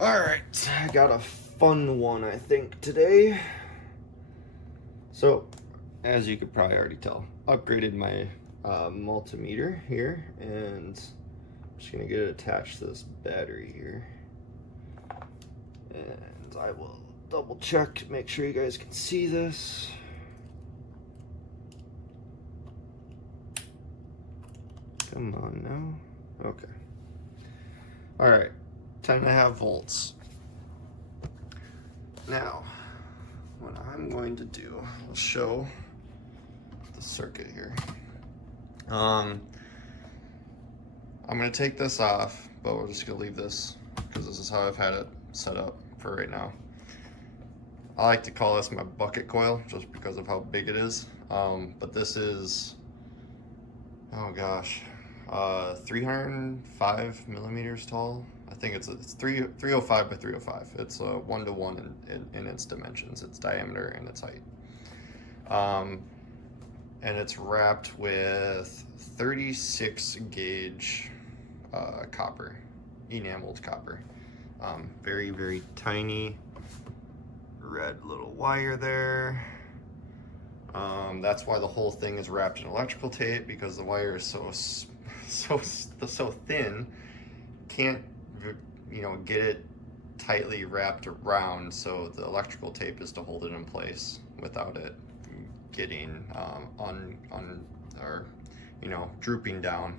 Alright, I got a fun one, I think, today. So, as you could probably already tell, upgraded my multimeter here, and I'm just gonna get it attached to this battery here. And I will double check, make sure you guys can see this. Come on now. Okay. Alright, 10.5 volts. Now, what I'm going to do, I'll show the circuit here. I'm going to take this off, but we're just going to leave this because this is how I've had it set up for right now. I like to call this my bucket coil just because of how big it is. But this is, oh gosh, 305 millimeters tall. I think it's 305 by 305. It's a 1-to-1 in its dimensions, its diameter and its height. And it's wrapped with 36 gauge copper, enameled copper. Very, very tiny red little wire there. That's why the whole thing is wrapped in electrical tape, because the wire is so thin, can't get it tightly wrapped around, so the electrical tape is to hold it in place without it getting drooping down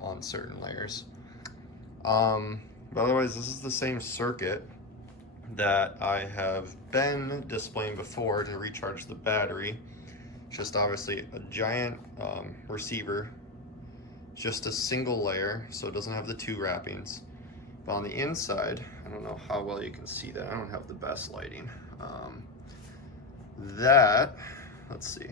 on certain layers. But otherwise, this is the same circuit that I have been displaying before to recharge the battery. Just obviously a giant receiver, just a single layer, so it doesn't have the two wrappings. But on the inside, I don't know how well you can see that. I don't have the best lighting. Let's see.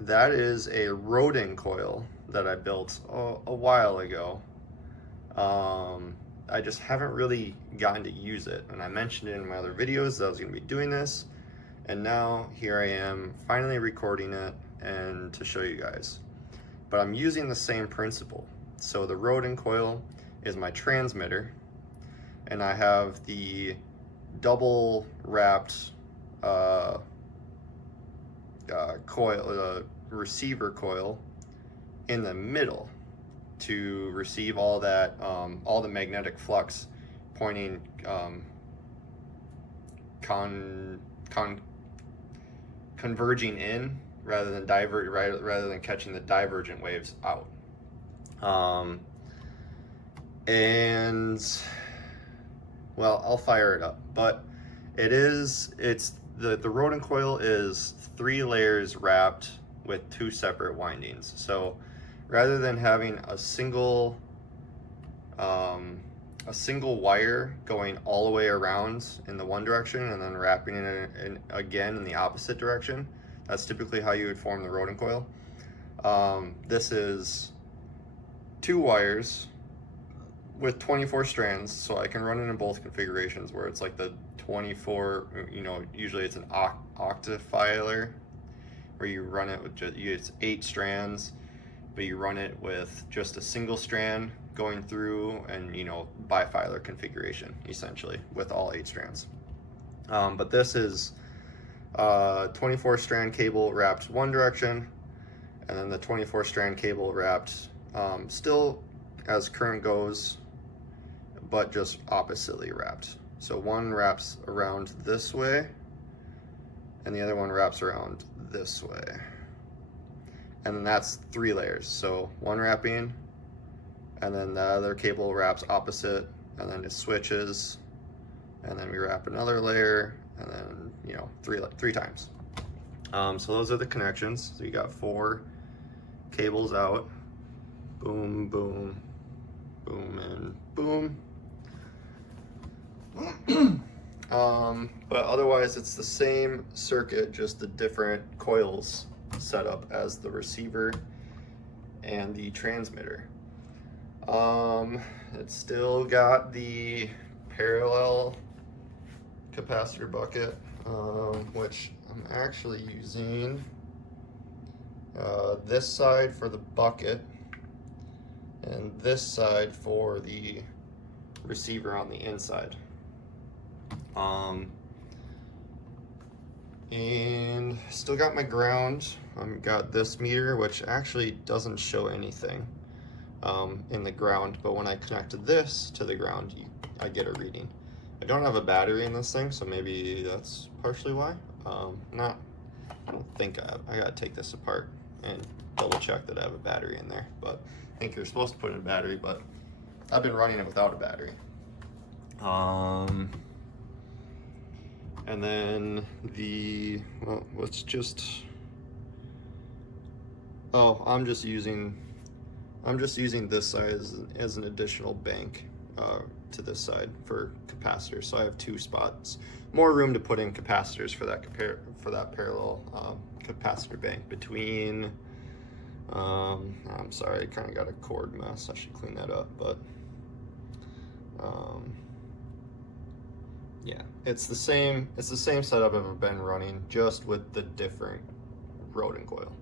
That is a Rodin coil that I built a while ago. I just haven't really gotten to use it, and I mentioned it in my other videos that I was going to be doing this, and now here I am finally recording it and to show you guys. But I'm using the same principle. So the Rodin coil is my transmitter, and I have the double wrapped receiver coil in the middle to receive all that, all the magnetic flux pointing, converging in rather than catching the divergent waves out. And well, I'll fire it up, but the Rodin coil is 3 layers wrapped with 2 separate windings. So rather than having a single wire going all the way around in the one direction and then wrapping it again in the opposite direction, that's typically how you would form the Rodin coil. This is 2 wires with 24 strands, so I can run it in both configurations, where it's like the 24, usually it's an octafilar, where you run it with it's 8 strands, but you run it with just a single strand going through, and bifilar configuration essentially with all 8 strands. But this is 24 strand cable wrapped one direction, and then the 24 strand cable wrapped still as current goes, but just oppositely wrapped. So one wraps around this way and the other one wraps around this way, and then that's 3 layers. So one wrapping, and then the other cable wraps opposite, and then it switches, and then we wrap another layer, and then 3 times. So those are the connections. So you got 4 cables out, boom, boom, boom, and boom. But otherwise it's the same circuit, just the different coils set up as the receiver and the transmitter. It's still got the parallel capacitor bucket, which I'm actually using this side for the bucket and this side for the receiver on the inside. And still got my ground. Got this meter, which actually doesn't show anything in the ground, but when I connect this to the ground, I get a reading. I don't have a battery in this thing, so maybe that's partially why. I don't think I have. I gotta take this apart and double check that I have a battery in there, but I think you're supposed to put in a battery, but I've been running it without a battery. And then let's just, I'm just using this side as an additional bank to this side for capacitors. So I have 2 spots, more room to put in capacitors for that parallel capacitor bank between. I'm sorry, I kind of got a cord mess. I should clean that up, but yeah, it's the same setup I've been running, just with the different Rodin coil.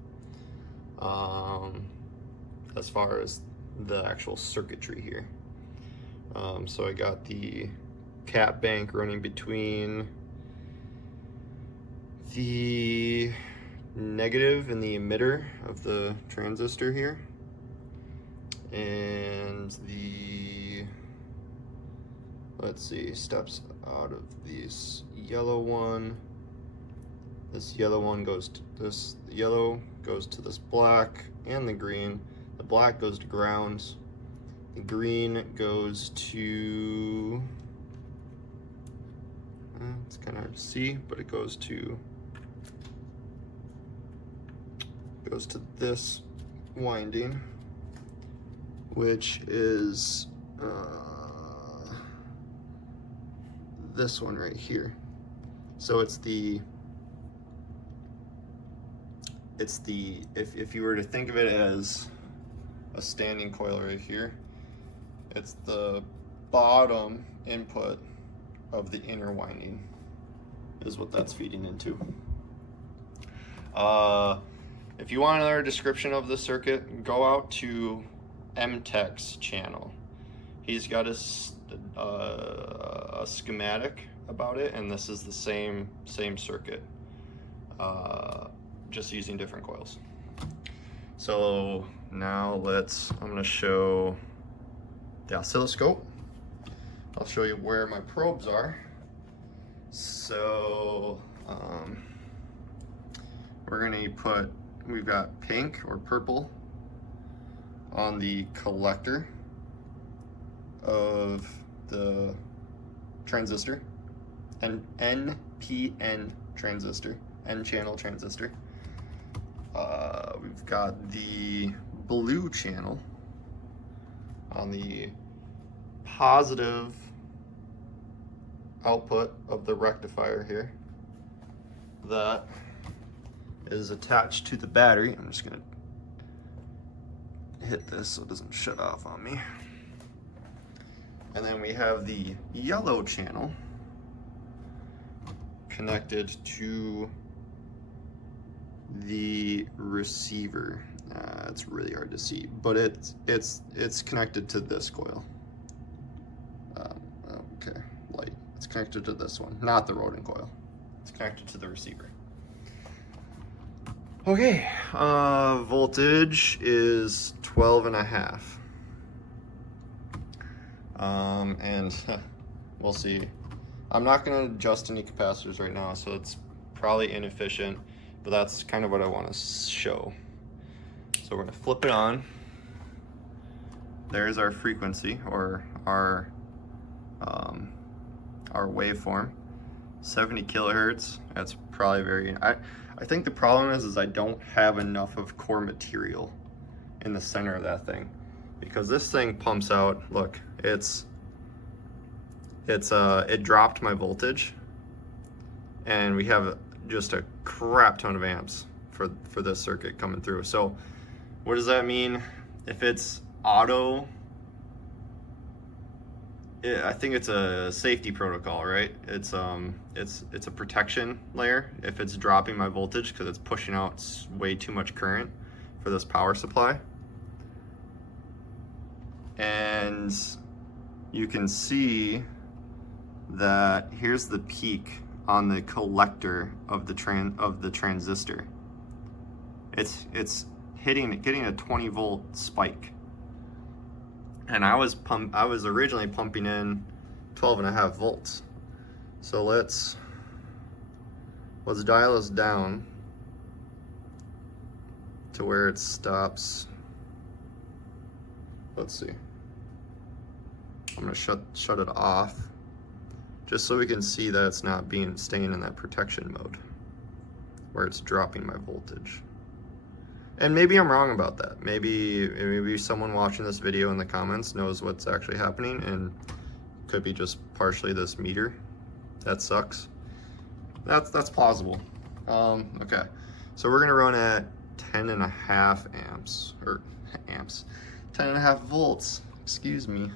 As far as the actual circuitry here. So I got the cap bank running between the negative and the emitter of the transistor here, and the, let's see, steps out of this yellow one. This yellow one goes to this, the yellow goes to this black and the green. The black goes to ground. The green goes to, it's kind of hard to see, but it goes to this winding, which is this one right here. So if you were to think of it as a standing coil right here, it's the bottom input of the inner winding is what that's feeding into. If you want another description of the circuit, go out to MTECH's channel. He's got a schematic about it, and this is the same circuit, just using different coils. So now I'm gonna show the oscilloscope. I'll show you where my probes are. So we've got pink or purple on the collector of the transistor, an NPN transistor, N-channel transistor. We've got the blue channel on the positive output of the rectifier here. That is attached to the battery. I'm just gonna hit this so it doesn't shut off on me. And then we have the yellow channel connected to the receiver. It's really hard to see, but it's connected to this coil. Okay, light. It's connected to this one, not the Rodin coil. It's connected to the receiver. Okay, voltage is 12.5. And we'll see. I'm not going to adjust any capacitors right now, so it's probably inefficient, but that's kind of what I want to show. So we're going to flip it on. There's our frequency, or our waveform, 70 kilohertz. That's probably very, I think the problem is I don't have enough of core material in the center of that thing, because this thing pumps out, look, it dropped my voltage, and we have just a crap ton of amps for this circuit coming through. So what does that mean? If it's auto, I think it's a safety protocol, right? It's a protection layer if it's dropping my voltage, because it's pushing out way too much current for this power supply. And you can see that here's the peak on the collector of the transistor. It's getting a 20 volt spike, and I was originally pumping in 12.5 volts. So let's dial this down to where it stops. Let's see. I'm gonna shut it off, just so we can see that it's not staying in that protection mode where it's dropping my voltage. And maybe I'm wrong about that. Maybe someone watching this video in the comments knows what's actually happening, and could be just partially this meter. That sucks. That's plausible. Okay, so we're gonna run at 10.5 amps, or 10.5 volts. Excuse me.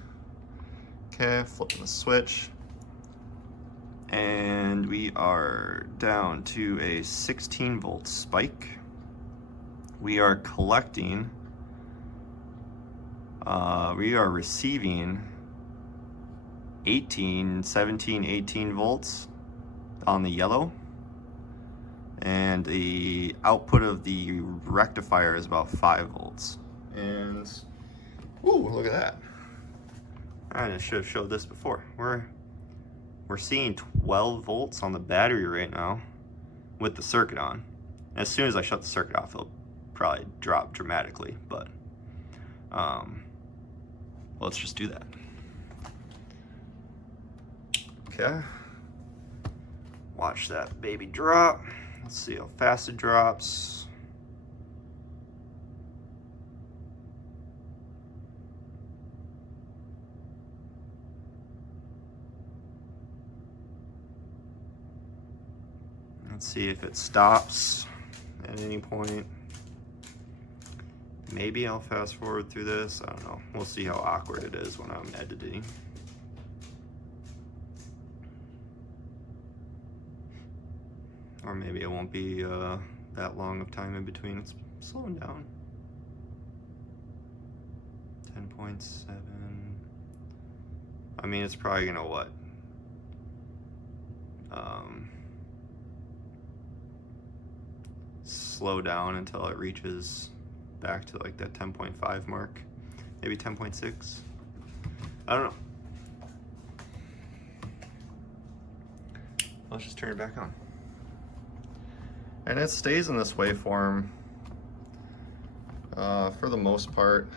Okay, flipping the switch, and we are down to a 16 volt spike. We are collecting, we are receiving 17, 18 volts on the yellow, and the output of the rectifier is about 5 volts. And ooh, look at that. I should have showed this before. We're seeing 12 volts on the battery right now with the circuit on. As soon as I shut the circuit off, it'll probably drop dramatically, but let's just do that. Okay, watch that baby drop. Let's see how fast it drops. Let's see if it stops at any point. Maybe I'll fast forward through this. I don't know. We'll see how awkward it is when I'm editing. Or maybe it won't be that long of time in between. It's slowing down. 10.7. I mean, it's probably gonna what? Slow down until it reaches back to like that 10.5 mark, maybe 10.6. I don't know. Let's just turn it back on. And it stays in this waveform for the most part.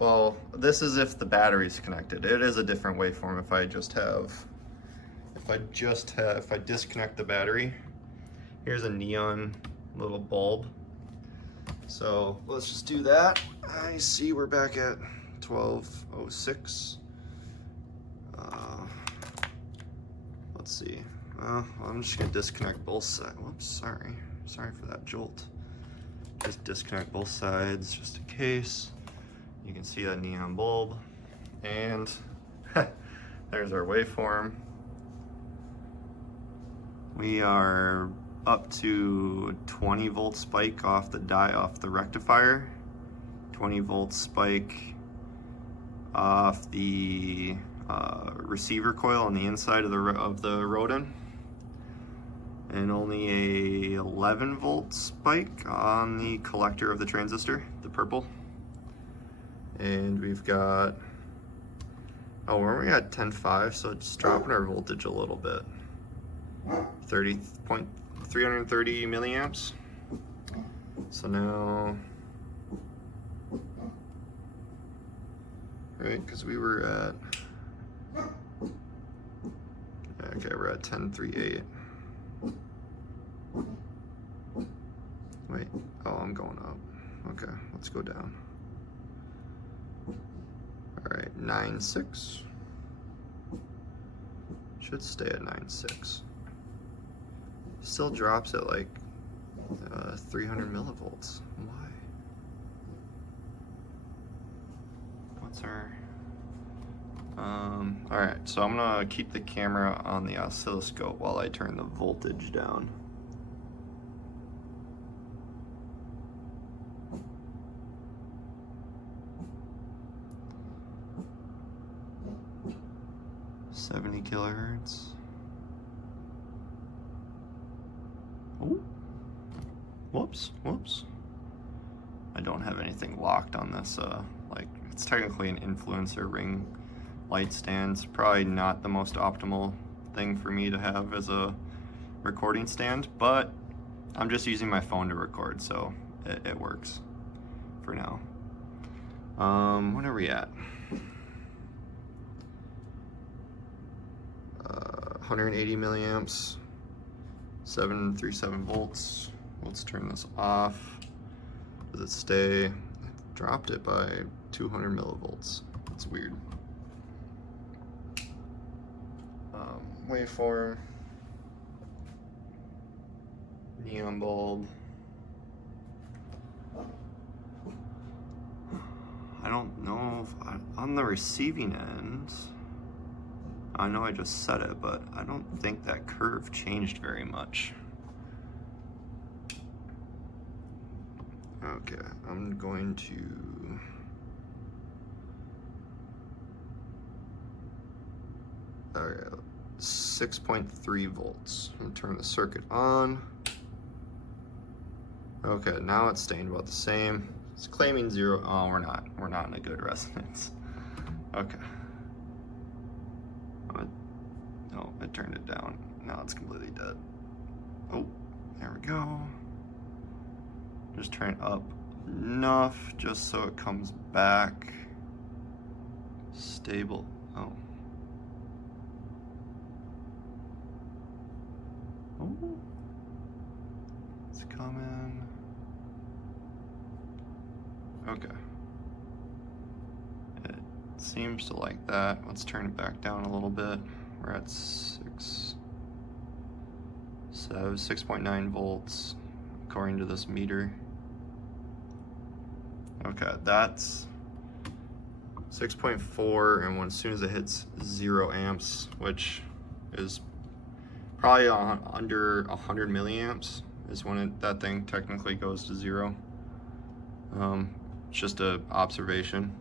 Well, this is if the battery's connected. It is a different waveform if I disconnect the battery. Here's a neon little bulb. So let's just do that. I see we're back at 1206. Let's see. I'm just gonna disconnect both sides. Whoops, sorry for that jolt. Just disconnect both sides just in case. You can see that neon bulb, and there's our waveform. We are up to 20 volt spike off the rectifier, 20 volt spike off the receiver coil on the inside of the Rodin, and only a 11 volt spike on the collector of the transistor, the purple. And we've got, we're only at 10.5, so it's dropping our voltage a little bit. 330 milliamps. So now, right, because we were at, okay, we're at 10.38. Wait, I'm going up. Okay, let's go down. All right, 9.6. Should stay at 9.6. Still drops at like 300 millivolts. Why? What's our... all right, so I'm gonna keep the camera on the oscilloscope while I turn the voltage down. 70 kilohertz. Oh, whoops. I don't have anything locked on this, like, it's technically an influencer ring light stand. It's probably not the most optimal thing for me to have as a recording stand, but I'm just using my phone to record, so it works for now. What are we at? 180 milliamps, 737 volts. Let's turn this off. Does it stay? I dropped it by 200 millivolts. That's weird. Waveform, neon bulb. I don't know if on the receiving end, I know I just said it, but I don't think that curve changed very much. Okay, I'm going to all right, 6.3 volts. I'm gonna turn the circuit on. Okay, now it's staying about the same. It's claiming 0. Oh, we're not in a good resonance. Okay. No, I turned it down. Now it's completely dead. Oh, there we go. Just turn it up enough just so it comes back stable. Oh. Oh. It's coming. Okay. It seems to like that. Let's turn it back down a little bit. We're at 6.9 volts according to this meter. Okay, that's 6.4, and as soon as it hits 0 amps, which is probably under 100 milliamps, is when that thing technically goes to 0. It's just an observation.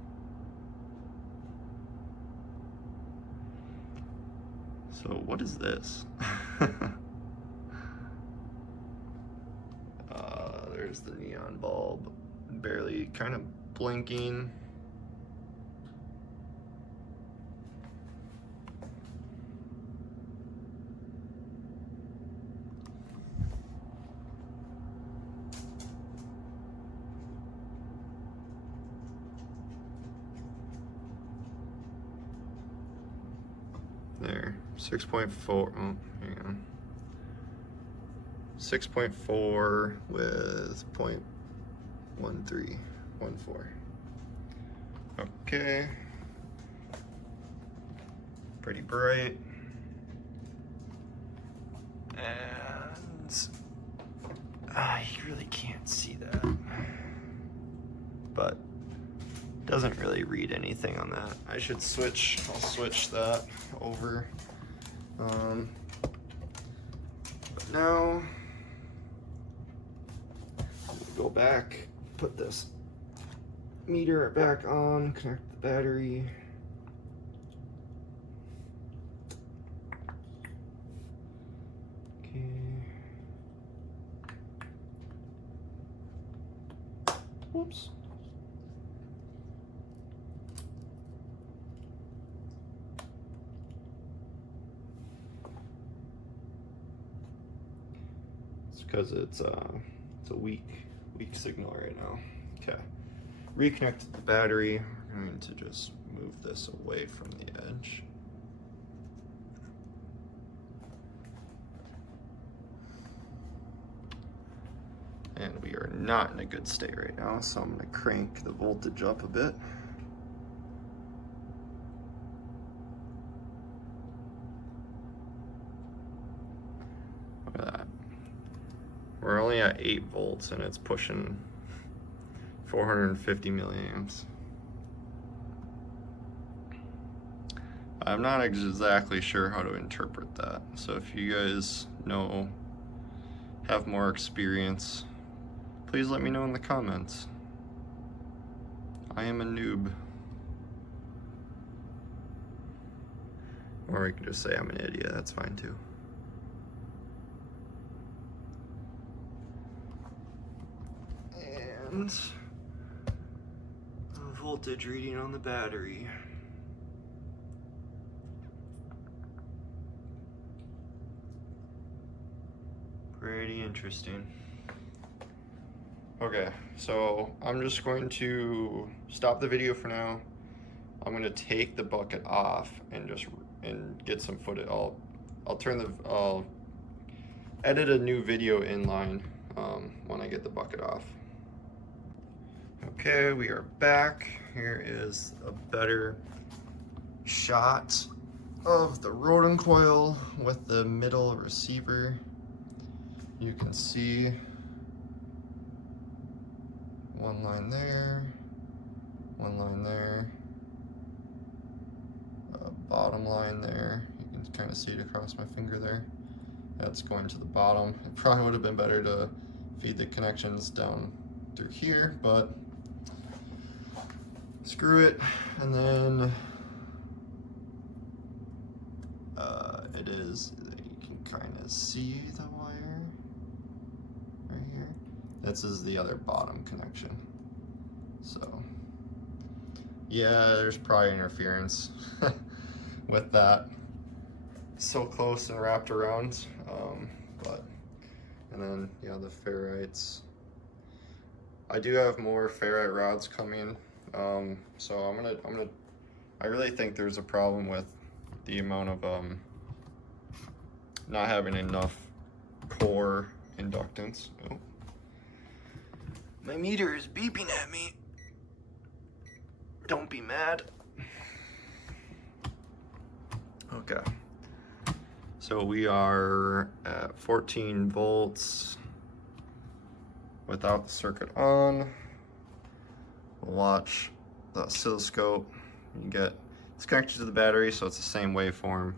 So what is this? There's the neon bulb, barely kind of blinking. There, 6.4, oh, hang on. 6.4 with 0.1314. Okay. Pretty bright. And you really can't see that. But doesn't really read anything on that. I'll switch that over. But now, go back, put this meter back on, connect the battery. Okay. Whoops. Because it's a weak signal right now. Okay, reconnect the battery. We're going to just move this away from the edge. And we are not in a good state right now, so I'm going to crank the voltage up a bit. Look at that. We're only at 8 volts and it's pushing 450 milliamps. I'm not exactly sure how to interpret that. So if you guys have more experience, please let me know in the comments. I am a noob. Or we can just say I'm an idiot, that's fine too. And a voltage reading on the battery. Pretty interesting. Okay, so I'm just going to stop the video for now. I'm going to take the bucket off and just get some footage. I'll edit a new video inline when I get the bucket off. Okay, we are back. Here is a better shot of the Rodin coil with the middle receiver. You can see one line there, one line there, a bottom line there. You can kind of see it across my finger there. That's going to the bottom. It probably would have been better to feed the connections down through here, but screw it. And then it is, you can kind of see the wire right here. This is the other bottom connection. So yeah, there's probably interference with that. So close and wrapped around, and then yeah, the ferrites. I do have more ferrite rods coming, so I really think there's a problem with the amount of not having enough core inductance. Oh, my meter is beeping at me. Don't be mad. Okay. So we are at 14 volts without the circuit on. We'll watch the oscilloscope. You get, it's connected to the battery, so it's the same waveform.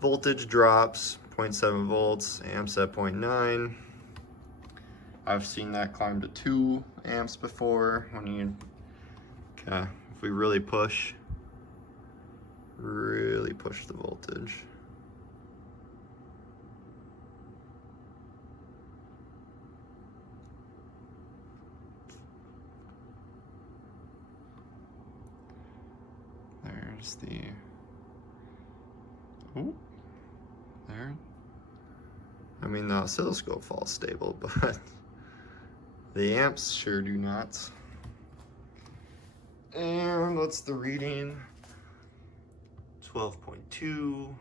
Voltage drops 0.7 volts, amps at 0.9. I've seen that climb to 2 amps before when you, okay, if we really push the voltage. There's the, ooh, there. I mean, the oscilloscope falls stable, but the amps sure do not. And what's the reading? 12.2.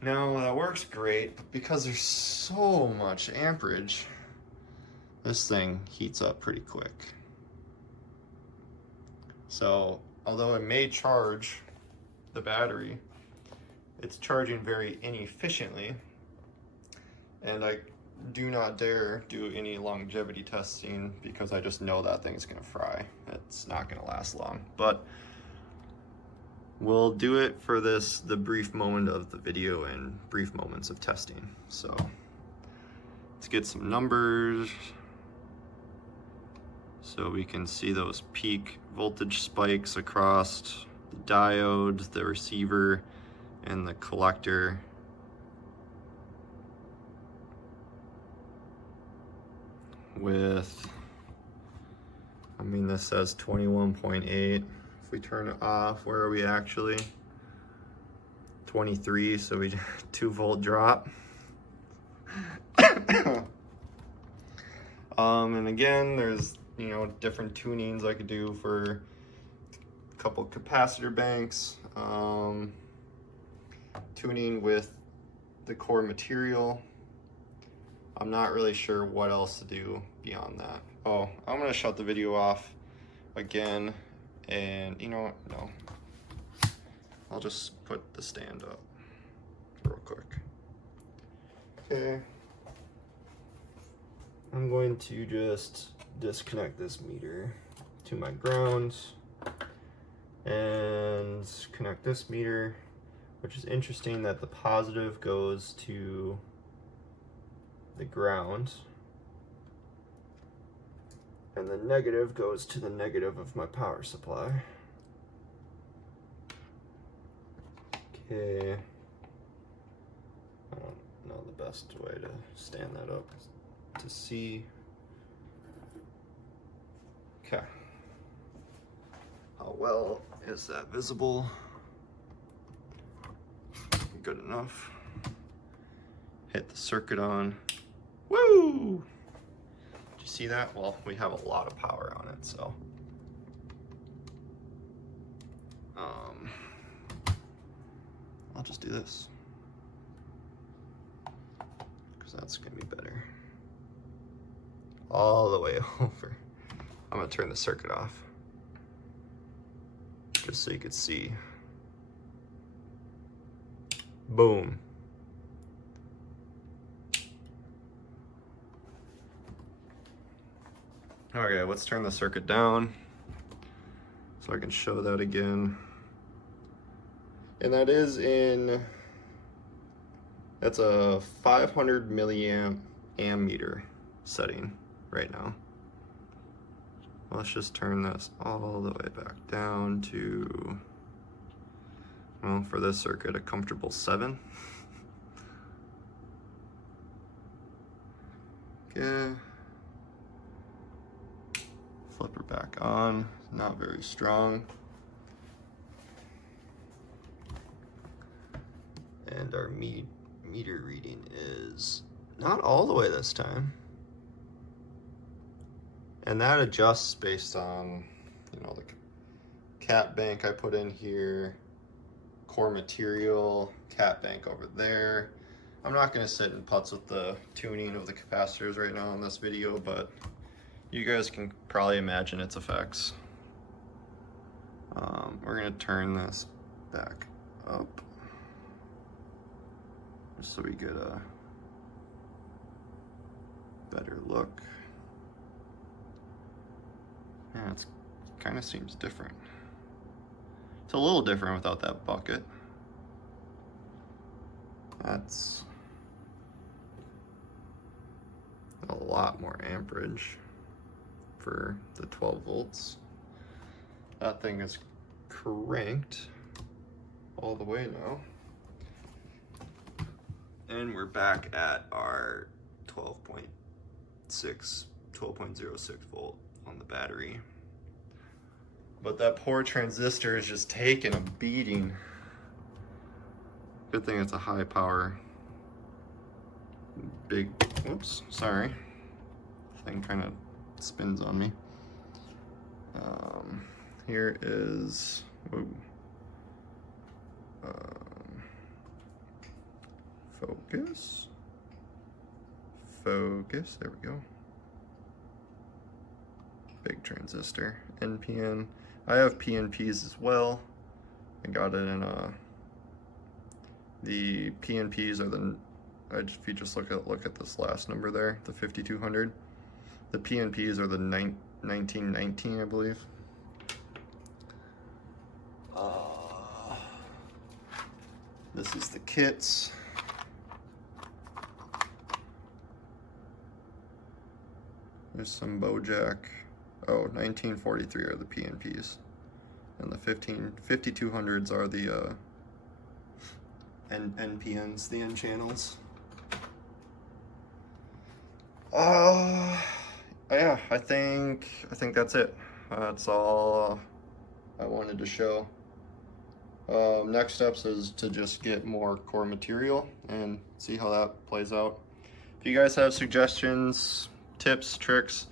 Now that works great, but because there's so much amperage, this thing heats up pretty quick. So, although it may charge the battery, it's charging very inefficiently, and I do not dare do any longevity testing because I just know that thing's gonna fry. It's not gonna last long, but we'll do it for the brief moment of the video and brief moments of testing. So let's get some numbers so we can see those peak voltage spikes across the diode, the receiver, and the collector. With, I mean, this says 21.8. If we turn it off, where are we actually? 23, so we 2 volt drop. And again, there's, you know, different tunings I could do for a couple capacitor banks. Tuning with the core material. I'm not really sure what else to do beyond that. Oh, I'm gonna shut the video off again, and you know what, no. I'll just put the stand up real quick. Okay. I'm going to just disconnect this meter to my ground and connect this meter, which is interesting that the positive goes to the ground and the negative goes to the negative of my power supply. Okay. I don't know the best way to stand that up to see. Okay. How well is that visible? Good enough. Hit the circuit on. Woo! Did you see that? Well, we have a lot of power on it, so. I'll just do this, because that's gonna be better. All the way over. I'm gonna turn the circuit off, just so you could see. Boom. Okay, let's turn the circuit down so I can show that again. And that is that's a 500 milliamp ammeter setting right now. Let's just turn this all the way back down to, well, for this circuit, a comfortable 7. Okay. Flip her back on, not very strong. And our meter reading is not all the way this time. And that adjusts based on, you know, the cat bank I put in here, core material, cat bank over there. I'm not gonna sit and putz with the tuning of the capacitors right now in this video, but you guys can probably imagine its effects. We're gonna turn this back up, just so we get a better look. Yeah, it kind of seems different. It's a little different without that bucket. That's a lot more amperage for the 12 volts. That thing is cranked all the way now. And we're back at our 12.06 volt on the battery. But that poor transistor is just taking a beating. Good thing it's a high power, big, whoops, sorry. Thing kind of spins on me. Here is, focus, there we go. Big transistor, NPN. I have PNPs as well. I got it in the PNPs are the, if you just look at this last number there, the 5200. The PNPs are the 1919, I believe. This is the kits. There's some Bojack. Oh, 1943 are the PNPs. And the 5200s are the NPNs, the N channels. Yeah, I think that's it. That's all I wanted to show. Next steps is to just get more core material and see how that plays out. If you guys have suggestions, tips, tricks,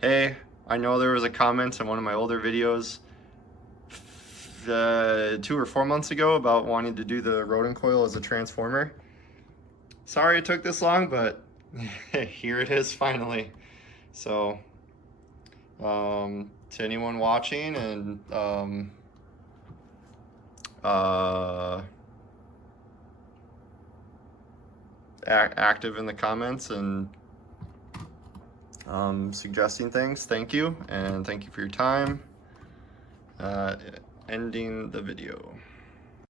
hey, I know there was a comment in one of my older videos 2 or 4 months ago about wanting to do the Rodin coil as a transformer. Sorry it took this long, but here it is finally. So to anyone watching and active in the comments and suggesting things, thank you, and thank you for your time. Ending the video.